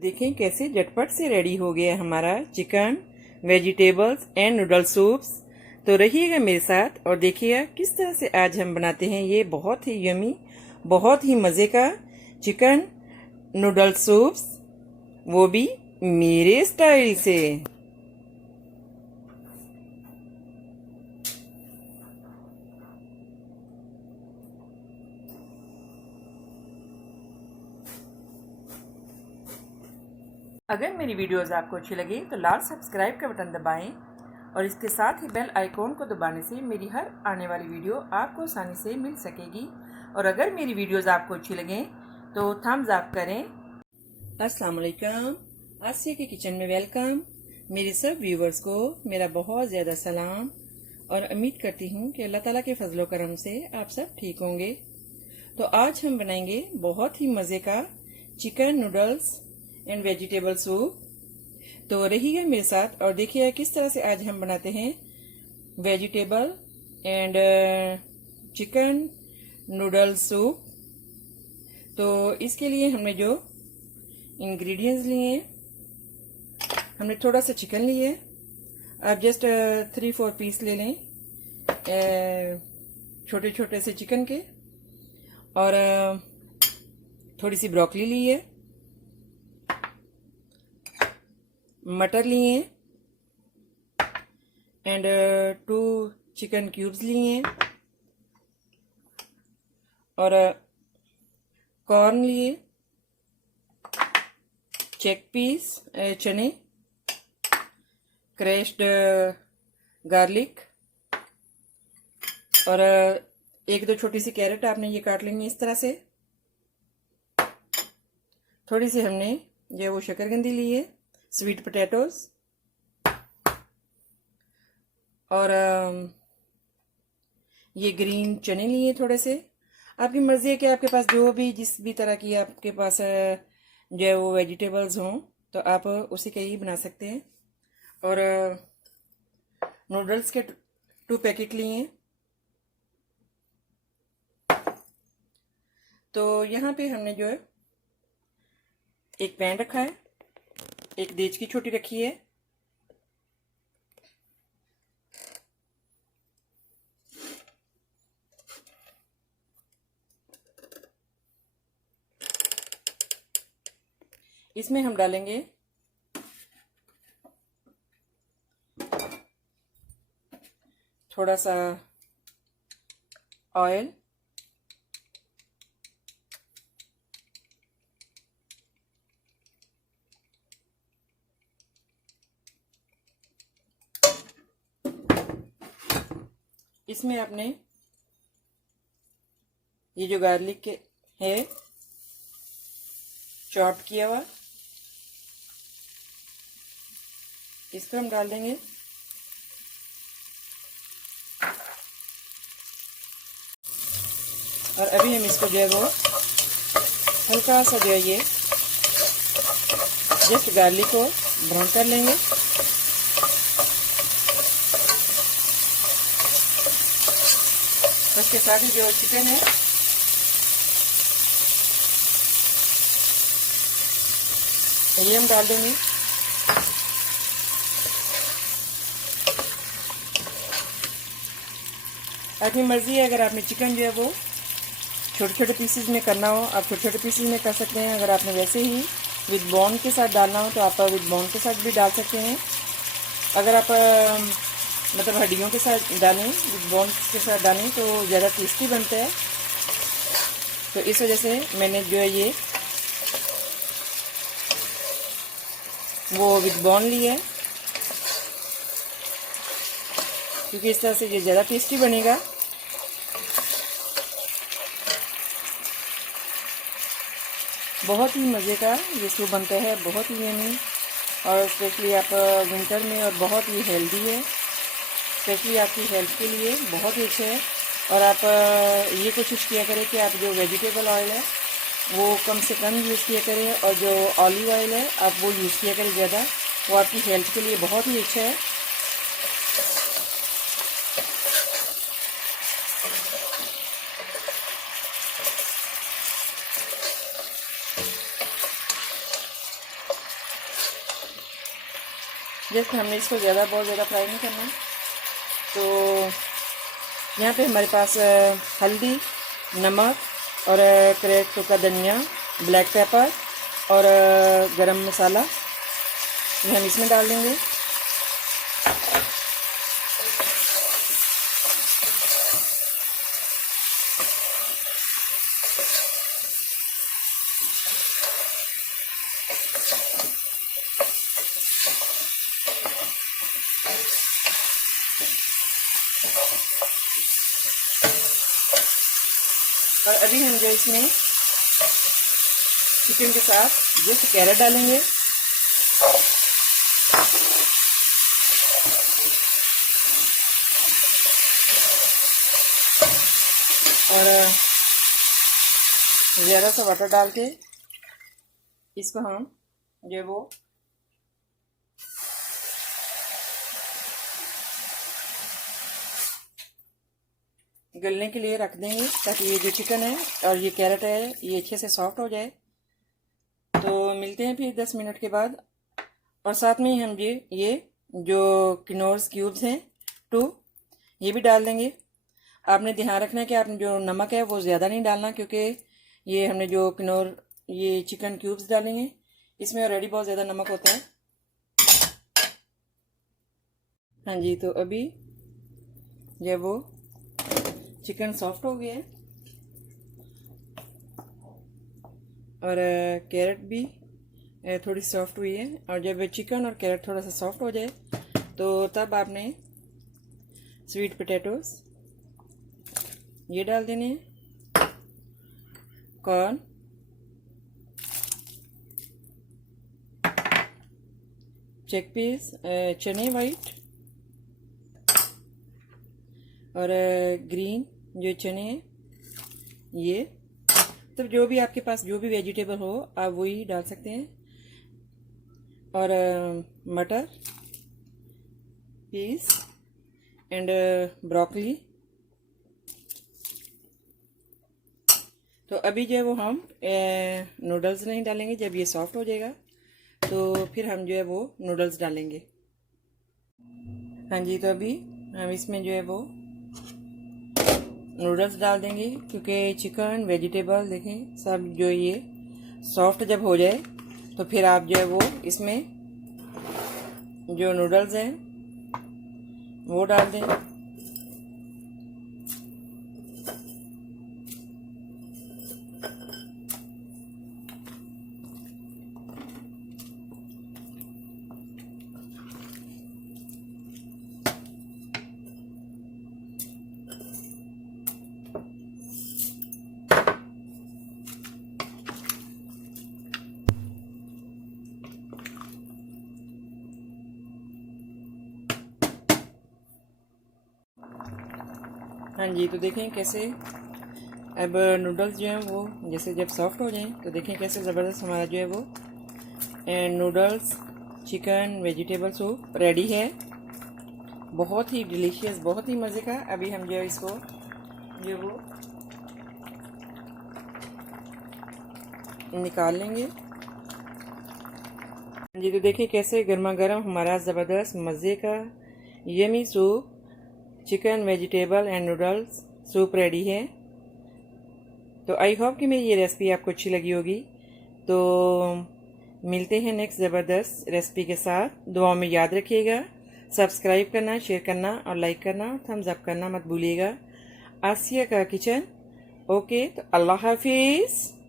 देखें कैसे झटपट से रेडी हो गया हमारा chicken vegetables and noodle soups. तो रहिएगा मेरे साथ और देखिएगा किस तरह से आज हम बनाते हैं ये बहुत ही यमी, बहुत ही मज़े का चिकन नूडल सूप्स, वो भी मेरे स्टाइल से। अगर मेरी वीडियोस आपको अच्छी लगे तो लाल सब्सक्राइब का बटन दबाएं और इसके साथ ही बेल आइकॉन को दबाने से मेरी हर आने वाली वीडियो आपको आसानी से मिल सकेगी। और अगर मेरी वीडियोस आपको अच्छी लगें तो थम्स अप करें। अस्सलाम वालेकुम, आसिया के किचन में वेलकम। मेरे सब व्यूवर्स को मेरा बहुत ज़्यादा सलाम और उम्मीद करती हूँ कि अल्लाह ताला के फजलो करम से आप सब ठीक होंगे। तो आज हम बनाएंगे बहुत ही मज़े का chicken noodles and vegetable soup. तो रहिएगा मेरे साथ और देखिए किस तरह से आज हम बनाते हैं vegetable and chicken noodle soup. तो इसके लिए हमने जो इंग्रेडिएंट्स लिए, हमने थोड़ा सा चिकन लिए, आप जस्ट 3-4 पीस ले लें छोटे छोटे से चिकन के। और थोड़ी सी ब्रोकली ली है, मटर लिए एंड 2 चिकन क्यूब्स लिए और कॉर्न लिए, चेक पीस चने, क्रैश्ड गार्लिक और 1-2 छोटी सी कैरेट आपने ये काट लेंगे इस तरह से। थोड़ी सी हमने जो वो शकरकंदी ली है, स्वीट पोटैटोज और ये ग्रीन चने लिए थोड़े से। आपकी मर्जी है कि आपके पास जो भी जिस भी तरह की आपके पास जो है वो वेजिटेबल्स हों तो आप उसी के ही बना सकते हैं। और नूडल्स के 2 पैकेट लिए। तो यहाँ पे हमने जो है एक पैन रखा है, एक देच की छोटी रखी है, इसमें हम डालेंगे थोड़ा सा ऑयल, इसमें आपने ये जो गार्लिक के है चॉप किया हुआ, इसको हम डाल देंगे। और अभी हम इसको जो है वो हल्का सा जो है ये जस्ट गार्लिक को ब्राउन कर लेंगे। उसके साथ ही जो चिकन है ये हम डाल देंगे। अपनी मर्जी है, अगर आपने चिकन जो है वो छोटे छोटे पीसेस में करना हो आप छोटे छोटे पीसेस में कर सकते हैं। अगर आपने वैसे ही विद बोन के साथ डालना हो तो आप विद बोन के साथ भी डाल सकते हैं। अगर आप मतलब हड्डियों के साथ डालें, विद बोन के साथ डालें तो ज़्यादा टेस्टी बनता है। तो इस वजह से मैंने जो है ये वो विद बोन लिया है, क्योंकि इस तरह से ये ज़्यादा टेस्टी बनेगा। बहुत ही मज़े का ये सूप बनता है, बहुत ही यमी, और स्पेशली आप विंटर में, और बहुत ही हेल्दी है, स्पेशली आपकी हेल्थ के लिए बहुत ही अच्छा है। और आप ये कोशिश किया करें कि आप जो वेजिटेबल ऑयल है वो कम से कम यूज़ किया करें, और जो ऑलिव ऑयल है आप वो यूज़ किया करें ज़्यादा, वो आपकी हेल्थ के लिए बहुत ही अच्छा है। जस्ट हमने इसको बहुत ज़्यादा फ्राई नहीं करना। तो यहाँ पे हमारे पास हल्दी, नमक और क्रैक टुका धनिया, ब्लैक पेपर और गरम मसाला ये हम इसमें डाल देंगे। और अभी हम जो इसमें चिकन के साथ जस्ट कैरेट डालेंगे और ज़्यादा सा वाटर डाल के इसको हम जो वो गलने के लिए रख देंगे, ताकि ये जो चिकन है और ये कैरेट है ये अच्छे से सॉफ्ट हो जाए। तो मिलते हैं फिर 10 मिनट के बाद। और साथ में ही हम ये जो किनोर्स क्यूब्स हैं 2 ये भी डाल देंगे। आपने ध्यान रखना है कि आपने जो नमक है वो ज़्यादा नहीं डालना, क्योंकि ये हमने जो किनोर ये चिकन क्यूब्स डालेंगे इसमें ऑलरेडी बहुत ज़्यादा नमक होता है। हाँ जी, तो अभी जब वो चिकन सॉफ्ट हो गया है और कैरेट भी थोड़ी सॉफ्ट हुई है, और जब चिकन और कैरेट थोड़ा सा सॉफ्ट हो जाए तो तब आपने स्वीट पोटैटोस ये डाल देने हैं, कॉर्न, चिकपीस चने वाइट और ग्रीन जो चने हैं ये, तब जो भी आपके पास जो भी वेजिटेबल हो आप वही डाल सकते हैं। और मटर, पीस एंड ब्रोकली। तो अभी जो है वो हम नूडल्स नहीं डालेंगे, जब ये सॉफ्ट हो जाएगा तो फिर हम जो है वो नूडल्स डालेंगे। हाँ जी, तो अभी हम इसमें जो है वो नूडल्स डाल देंगे, क्योंकि चिकन वेजिटेबल देखें सब जो ये सॉफ्ट जब हो जाए तो फिर आप जो है वो इसमें जो नूडल्स हैं वो डाल दें। हाँ जी, तो देखें कैसे अब नूडल्स जो हैं वो जैसे जब सॉफ्ट हो जाएं तो देखें कैसे ज़बरदस्त हमारा जो है वो noodles chicken vegetable soup ready है। बहुत ही डिलीशियस, बहुत ही मज़े का। अभी हम जो है इसको जो वो निकाल लेंगे। जी, तो देखिए कैसे गर्मा गर्म हमारा ज़बरदस्त मज़े का yummy soup chicken vegetable and noodles soup ready है। तो आई होप कि मेरी ये रेसिपी आपको अच्छी लगी होगी। तो मिलते हैं नेक्स्ट ज़बरदस्त रेसिपी के साथ। दुआ में याद रखिएगा, सब्सक्राइब करना, शेयर करना और लाइक करना, थम्स अप करना मत भूलिएगा। आसिया का किचन। ओके, तो अल्लाह हाफिज़।